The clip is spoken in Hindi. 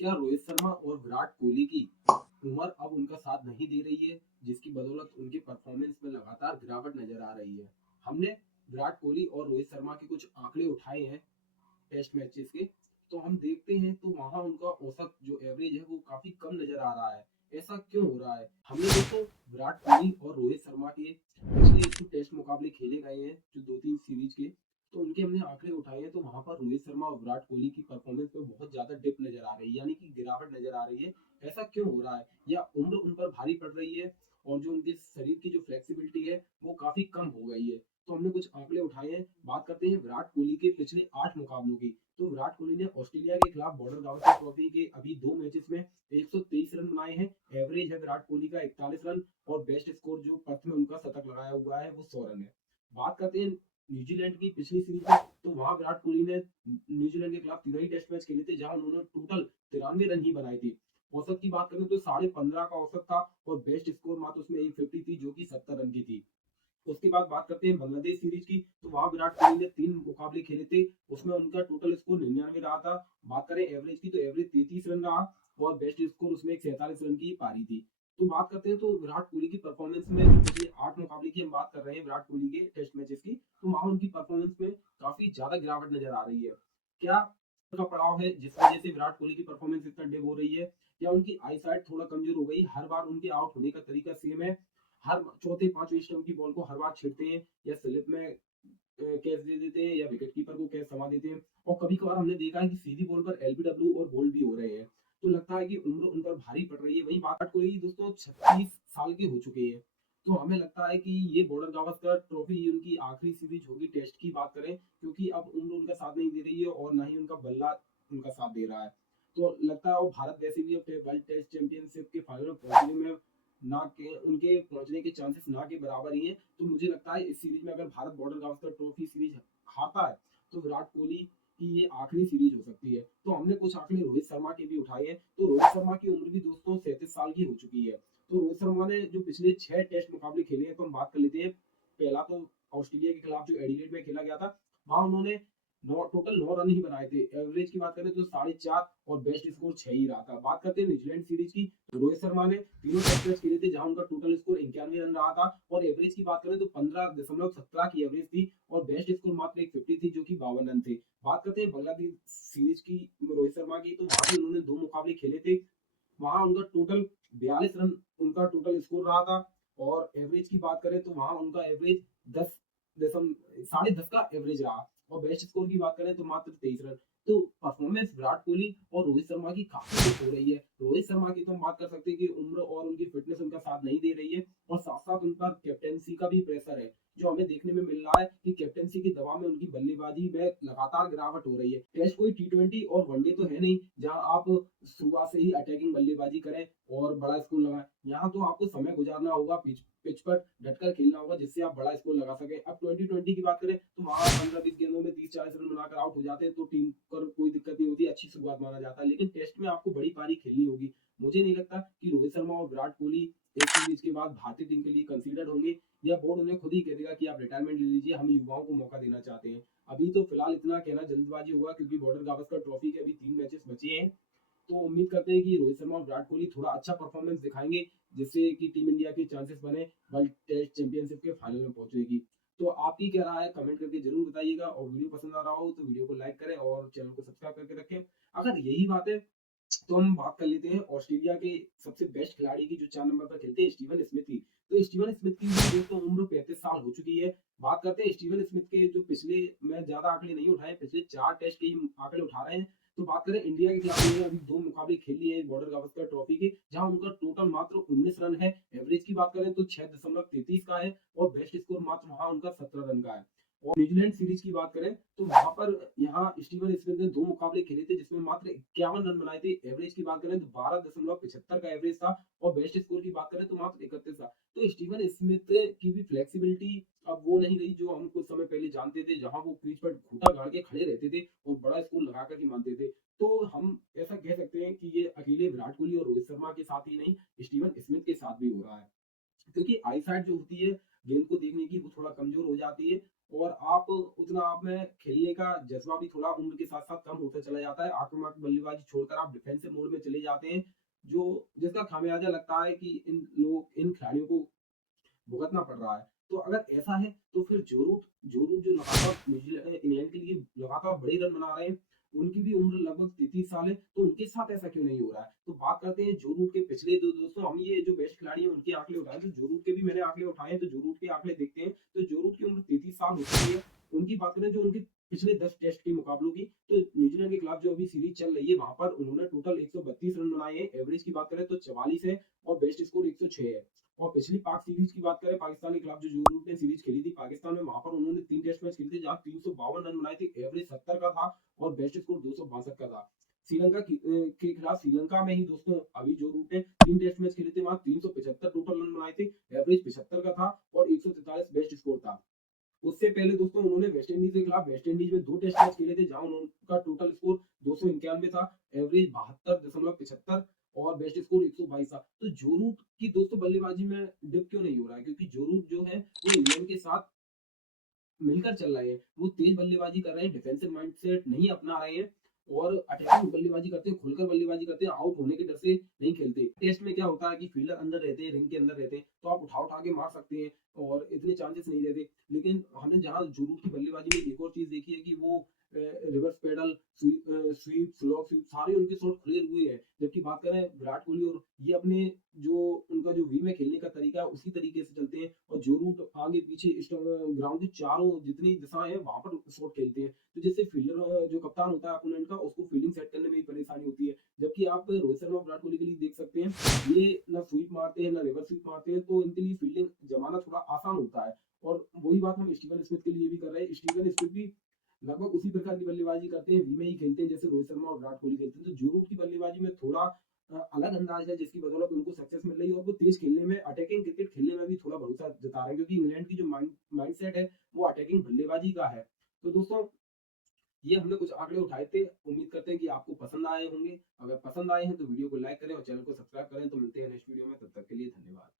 क्या रोहित शर्मा और विराट कोहली की उम्र अब उनका साथ नहीं दे रही है, जिसकी बदौलत उनके परफॉर्मेंस में लगातार गिरावट नजर आ रही है। हमने विराट कोहली और रोहित शर्मा के कुछ आंकड़े उठाए हैं टेस्ट मैचेस के, तो हम देखते हैं तो वहां उनका औसत जो एवरेज है वो काफी कम नजर आ रहा है। ऐसा क्यों हो रहा है? हमने दोस्तों विराट कोहली और रोहित शर्मा के पिछले जो टेस्ट मुकाबले खेले गए हैं, जो दो तीन सीरीज के, तो उनके हमने आंकड़े उठाए हैं, तो वहां पर रोहित शर्मा और विराट कोहली की परफॉर्मेंस में बहुत ज्यादा डिप नजर आ रही है, यानी कि गिरावट नजर आ रही है। ऐसा क्यों हो रहा है? या उम्र उन पर भारी पड़ रही है और जो उनके शरीर की जो फ्लेक्सिबिलिटी है वो काफी कम हो गई है। तो हमने कुछ आंकड़े उठाए हैं। बात करते हैं विराट कोहली के पिछले 8 मुकाबलों की। तो विराट कोहली ने ऑस्ट्रेलिया के खिलाफ बॉर्डर गावस्कर ट्रॉफी के अभी 2 मैचेस में 123 रन बनाए हैं। एवरेज है विराट कोहली का 41 रन, और बेस्ट स्कोर जो पर्थ में उनका शतक लगाया हुआ है वो 100 रन है। बात करते हैं न्यूजीलैंड की पिछली सीरीज में, तो वहां विराट कोहली ने न्यूजीलैंड के खिलाफ तीनों ही टेस्ट मैच खेले थे, जहां उन्होंने टोटल 93 रन ही बनाए थे। औसत की बात करें तो 15.5 का औसत था, और बेस्ट स्कोर मात्र उसमें 150 थी, जो कि 70 रन की थी। उसके बाद बात करते हैं बांग्लादेश सीरीज की, तो वहां विराट कोहली ने 3 मुकाबले खेले थे, उसमें उनका टोटल स्कोर 99 रहा था। बात करें एवरेज की, तो एवरेज 33 रन रहा, और बेस्ट स्कोर उसमें एक 47 रन की पारी थी। तो बात करते हैं तो विराट कोहली की परफॉर्मेंस में, जो पिछले 8 मुकाबले की हम बात कर रहे हैं विराट कोहली के टेस्ट मैचेस की, तो वहां उनकी परफॉर्मेंस में काफी ज्यादा गिरावट नजर आ रही है। क्या का पड़ाव है जिस वजह से विराट कोहली की परफॉर्मेंस इतना डिप हो रही है? या उनकी आई साइड थोड़ा कमजोर हो गई? हर बार उनके आउट होने का तरीका सेम है, हर चौथे पांचवें स्टंप की बॉल को हर बार छेड़ते हैं, या स्लिप में कैच दे देते हैं, या विकेट कीपर को कैच थमा देते हैं। और कभी कभार हमने देखा है कि सीधी बॉल पर एलबीडब्ल्यू और बोल्ड भी हो रहे हैं। तो लगता है कि उम्र उन पर भारी पड़ रही है। वहीं बात कोई दोस्तों 36 साल के हो चुके हैं, तो हमें लगता है कि ये बॉर्डर गावस्कर ट्रॉफी उनकी आखिरी सीरीज होगी टेस्ट की बात करें, क्योंकि अब उम्र उनका साथ नहीं दे रही है, और ना ही उनका बल्ला उनका साथ दे रहा है। तो लगता है वो भारत वैसे भी अब वर्ल्ड टेस्ट चैंपियनशिप के फाइनल में पहुंचने में ना के उनके पहुंचने के चांसेस ना के बराबर ही हैं। तो मुझे लगता है इस सीरीज में अगर Bharat border Gavaskar trophy series हारता है, तो विराट कोहली की ये आखिरी सीरीज हो सकती है। तो हमने कुछ आंकड़े रोहित शर्मा के भी उठाए हैं। तो रोहित शर्मा की उम्र भी दोस्तों 37 साल की हो चुकी है। तो रोहित शर्मा ने जो पिछले 6 टेस्ट मुकाबले खेले हैं, तो हम बात कर लेते हैं। पहला तो ऑस्ट्रेलिया के खिलाफ जो एडिलेड में खेला गया था, वहां उन्होंने टोटल 9 रन ही बनाए थे। एवरेज की बात करें तो 4.5, और बेस्ट स्कोर 6 ही रहा था। बात करते हैं न्यूजीलैंड सीरीज की, तो रोहित शर्मा ने तीनों टेस्ट मैच खेले थे, जहां उनका टोटल स्कोर 91 रन रहा था, और एवरेज की बात करें तो 15.17 की एवरेज थी, और बेस्ट स्कोर मात्र 150 थी, जो कि 52 रन थे। बात करते हैं बांग्लादेश सीरीज की रोहित शर्मा की, तो वहां भी उन्होंने 2 मुकाबले खेले थे, वहां उनका टोटल 42 रन उनका टोटल स्कोर रहा था। और एवरेज की बात करें तो वहां उनका एवरेज 10.10 का एवरेज रहा, और बेस्ट स्कोर की बात करें तो मात्र 23 रन। तो परफॉर्मेंस विराट कोहली और रोहित शर्मा की काफी डिप हो रही है। रोहित शर्मा की तो हम बात कर सकते हैं कि उम्र और उनकी फिटनेस उनका साथ नहीं दे रही है, और साथ साथ उन पर कैप्टेंसी का भी प्रेशर है, जो हमें देखने में मिल रहा है कि कैप्टेंसी के दबाव में उनकी बल्लेबाजी में लगातार गिरावट हो रही है। टेस्ट कोई टी20 और वनडे तो है नहीं, जहां आप शुरुआत से ही अटैकिंग बल्लेबाजी करें और बड़ा स्कोर लगाएं। यहाँ तो आपको समय गुजारना होगा, पिच पिच पर डटकर खेलना होगा, जिससे आप बड़ा स्कोर लगा सके। अब 2020 की बात करें, तो वहां 15-20 गेंदों में 30-40 रन बनाकर आउट हो जाते हैं, तो टीम पर कोई दिक्कत नहीं होती, अच्छी शुरुआत माना जाता है। लेकिन टेस्ट में आपको बड़ी पारी खेलनी होगी। मुझे नहीं लगता कि रोहित शर्मा और विराट कोहली एक सीरीज के बाद भारतीय टीम के लिए कंसीडर्ड होंगे, या बोर्ड उन्हें खुद ही कह देगा कि आप रिटायरमेंट ले लीजिए, हम युवाओं को मौका देना चाहते हैं। अभी तो फिलहाल इतना कहना जल्दबाजी होगा, क्योंकि बॉर्डर गावस्कर ट्रॉफी के अभी 3 मैचेस बचे हैं। तो उम्मीद करते हैं कि रोहित शर्मा और विराट कोहली थोड़ा अच्छा परफॉर्मेंस दिखाएंगे, जिससे कि टीम इंडिया के चांसेस बने वर्ल्ड टेस्ट चैंपियनशिप के फाइनल में पहुंचने की। तो आपकी क्या राय है, कमेंट करके जरूर बताइएगा, और वीडियो पसंद आ रहा हो तो वीडियो को लाइक करें और चैनल को सब्सक्राइब करके रखें। अगर यही बात है, तो हम बात कर लेते हैं ऑस्ट्रेलिया के सबसे बेस्ट खिलाड़ी की, जो 4 नंबर पर खेलते हैं, स्टीवन स्मिथ की। तो स्टीवन स्मिथ की भी दोस्तों उम्र 35 साल हो चुकी है। बात करते हैं स्टीवन स्मिथ के, जो पिछले, मैं ज्यादा आंकड़े नहीं उठाए, पिछले 4 टेस्ट के ही आंकड़े उठा रहे हैं। तो बात करें इंडिया के खिलाफ, उन्होंने अभी 2 मुकाबले खेल लिए हैं बॉर्डर गावस्कर ट्रॉफी के, जहां उनका टोटल मात्र 19 रन है। एवरेज की बात करें तो 6.33 का है, और बेस्ट स्कोर मात्र वहां उनका 17 रन का है। और न्यूजीलैंड सीरीज की बात करें, तो वहां पर यहाँ स्टीवन स्मिथ ने 2 मुकाबले खेले थे, जिसमें मात्र 51 रन बनाए थे। एवरेज की बात करें तो 12.75 का एवरेज था, और बेस्ट स्कोर की बात करें तो मात्र 31 था। तो स्टीवन स्मिथ की भी फ्लेक्सिबिलिटी अब वो नहीं रही, जो हम कुछ समय पहले जानते थे, जहां वो क्रीज पर घूटा गाड़ के खड़े रहते थे और बड़ा स्कोर लगाकर ही मानते थे। तो हम ऐसा कह सकते हैं कि ये अकेले विराट कोहली और रोहित शर्मा के साथ ही नहीं, स्टीवन स्मिथ के साथ भी हो रहा है, क्योंकि आई साइट जो होती है गेंद को देखने की, वो थोड़ा कमजोर हो जाती है। और आप उतना आप में खेलने का जज्बा भी थोड़ा उम्र के साथ-साथ कम होता चला जाता है। आक्रामक बल्लेबाजी छोड़कर आप डिफेंसिव मोड में चले जाते हैं, जो जिसका खामियाजा लगता है कि इन खिलाड़ियों को भुगतना पड़ रहा है। तो अगर ऐसा है तो फिर जो रूट जो लगातार इंग्लैंड के लिए लगातार बड़े रन बना रहे हैं, उनकी भी उम्र लगभग 33 साल है, तो उनके साथ ऐसा क्यों नहीं हो रहा है? तो बात करते हैं जो रूट के पिछले दो दोस्तों हम ये जो बेस्ट खिलाड़ी हैं उनके आंकड़े उठाए, तो जो रूट के भी मैंने आंकड़े उठाए हैं, तो जो रूट के आंकड़े देखते हैं, तो जो रूट की उम्र 33 साल हो चुकी है, उनकी बात करें जो उनके पिछले 10 टेस्ट के मुकाबलों की, तो न्यूजीलैंड के खिलाफ जो अभी सीरीज़ चल रही है, वहाँ पर उन्होंने टोटल 132 रन बनाए हैं, एवरेज की बात करें तो 44 है और बेस्ट स्कोर 106 है। और पिछली पाक सीरीज की बात करें पाकिस्तान के खिलाफ जो जूरू ने सीरीज खेली थी पाकिस्तान में, वहां पर उन्होंने 3 टेस्ट मैच खेले थे जहां 352 रन बनाए थे, एवरेज 70 का था और बेस्ट स्कोर 262 का था। के खिलाफ श्रीलंका में ही दोस्तों अभी जो रूट ने 3 टेस्ट मैच खेले थे वहां 375 टोटल रन बनाए थे, एवरेज 75 का था और 143 बेस्ट स्कोर था। उससे पहले दोस्तों उन्होंने वेस्ट इंडीज के खिलाफ वेस्ट इंडीज में 2 टेस्ट मैच खेले थे जहां उनका टोटल स्कोर 291 था, एवरेज 72.75 और बेस्ट स्कोर 122 था। तो जो रूट की दोस्तों बल्लेबाजी में डिप क्यों नहीं हो रहा है? क्योंकि जो रूट जो है वो इंग्लैंड के साथ मिलकर चल रहे हैं। वो तेज बल्लेबाजी कर रहे हैं, डिफेंसिव माइंडसेट नहीं अपना रहे हैं और अटैकिंग बल्लेबाजी करते हैं, खुलकर बल्लेबाजी करते हैं, आउट होने के डर से नहीं खेलते। टेस्ट में क्या होता है कि फील्डर अंदर रहते हैं, रिंग के अंदर रहते हैं, तो आप उठा-उठा के मार सकते हैं और इतने चांसेस नहीं रहते। लेकिन हमने जहाँ जुरू की बल्लेबाजी में एक और चीज़ देखी है कि वो reverse pedal, sweep, slow sweep सारे उनके शॉट खुले हुए हैं। जबकि बात करें विराट कोहली और ये अपने जो उनका जो वी में खेलने का तरीका है उसी तरीके से चलते हैं और जो रूट आगे पीछे ग्राउंड के चारों जितनी दिशाएं हैं वहां पर शॉट खेलते हैं, तो जिससे फील्डर जो कप्तान होता है अपोनेंट का उसको फील्डिंग सेट करने में ही परेशानी होती है। जबकि आप रोहित शर्मा विराट कोहली के लिए देख सकते हैं, ये ना स्वीप मारते हैं ना रिवर्स स्वीप मारते हैं, तो इनके लिए फील्डिंग जमाना थोड़ा आसान होता है। और वही बात हम स्टीवन स्मिथ के लिए भी कर रहे हैं। स्टीवन स्मिथ भी लगभग उसी प्रकार की बल्लेबाजी करते हैं, वी में ही खेलते हैं जैसे रोहित शर्मा और विराट कोहली खेलते हैं। तो जो रूट की बल्लेबाजी में थोड़ा अलग अंदाज है जिसकी बदौलत उनको सक्सेस मिल रही है और वो तेज खेलने में अटैकिंग क्रिकेट खेलने में भी थोड़ा भरोसा जता रहे हैं, क्योंकि इंग्लैंड की जो माइंडसेट है वो अटैकिंग बल्लेबाजी का है। तो दोस्तों ये हमने कुछ आंकड़े उठाए थे, उम्मीद करते हैं कि आपको पसंद आए होंगे। अगर पसंद आए हैं तो वीडियो को लाइक करें और चैनल को सब्सक्राइब करें। तो मिलते हैं नेक्स्ट वीडियो में, तब तक के लिए धन्यवाद।